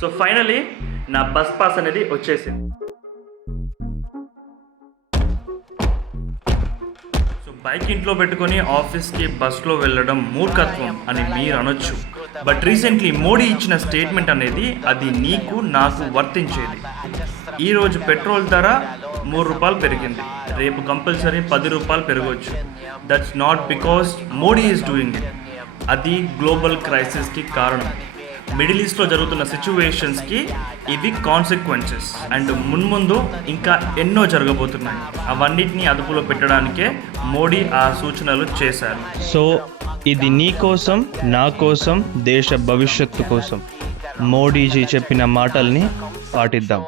So finally నా bus pass అనేది వచ్చేసింది. సో బైక్ ఇంట్లో పెట్టుకొని ఆఫీస్కి బస్లో వెళ్ళడం మూర్ఖత్వం అని మీరు అనొచ్చు. బట్ రీసెంట్లీ మోడీ ఇచ్చిన స్టేట్మెంట్ అనేది అది నీకు నాకు వర్తించేది. ఈరోజు పెట్రోల్ ధర ₹3 పెరిగింది, రేపు కంపల్సరీ ₹10 పెరగవచ్చు. That's not because Modi is doing it. అది గ్లోబల్ క్రైసిస్కి కారణం. మిడిల్ ఈస్ట్లో జరుగుతున్న సిచ్యువేషన్స్కి ఇవి కాన్సిక్వెన్సెస్. అండ్ మున్ముందు ఇంకా ఎన్నో జరగబోతున్నాయి. అవన్నిటిని అదుపులో పెట్టడానికే మోడీ ఆ సూచనలు చేశారు. సో ఇది నీ కోసం, నా కోసం, దేశ భవిష్యత్తు కోసం మోడీజీ చెప్పిన మాటల్ని పాటిద్దాం.